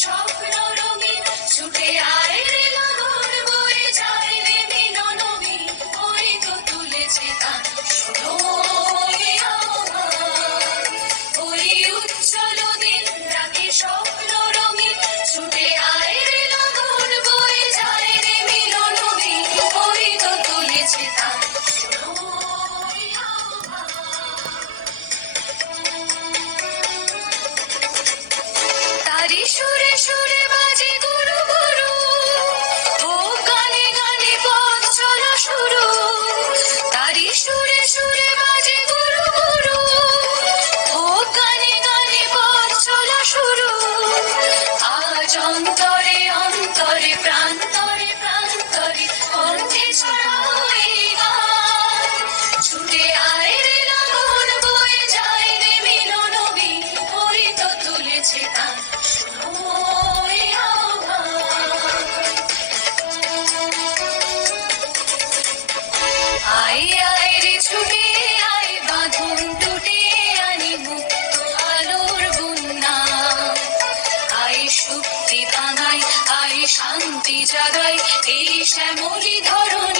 স্বপ্ন রঙিন ছুটে আয় রে লগন বয়ে যায় রে মিলনবীন ওই তো তুলেছে গান শোনো এই আহ্বান ওই উজ্জ্বল দিন ডাকে স্বপ্ন রঙিন ছুটে আয় রে লগন বয়ে যায় রে মিলনবীন ওই তো তুলেছে গান শোনো এই আহ্বান তারি সুরে সুরে বাজে গুরু গুরু ও গানে গানে পথ চলা শুরু তারি সুরে সুরে বাজে গুরু গুরু ও গানে গানে পথ চলা শুরু আজ অন্তরে অন্তরে প্রান্তরে প্রান্তরে কণ্ঠে ছড়াও এই গান ছুটে আয় রে লগন বয়ে যায় রে মিলনবীন ওই তো তুলেছে গান শোনো এই আহ্বান আয় আয় রে ছুটে আয় বাঁধন টুটে আনি মুক্ত আলোর বন্যা আয় শক্তি ভাঙাই আয় শান্তি জাগাই এই শ্যামলী ধরণী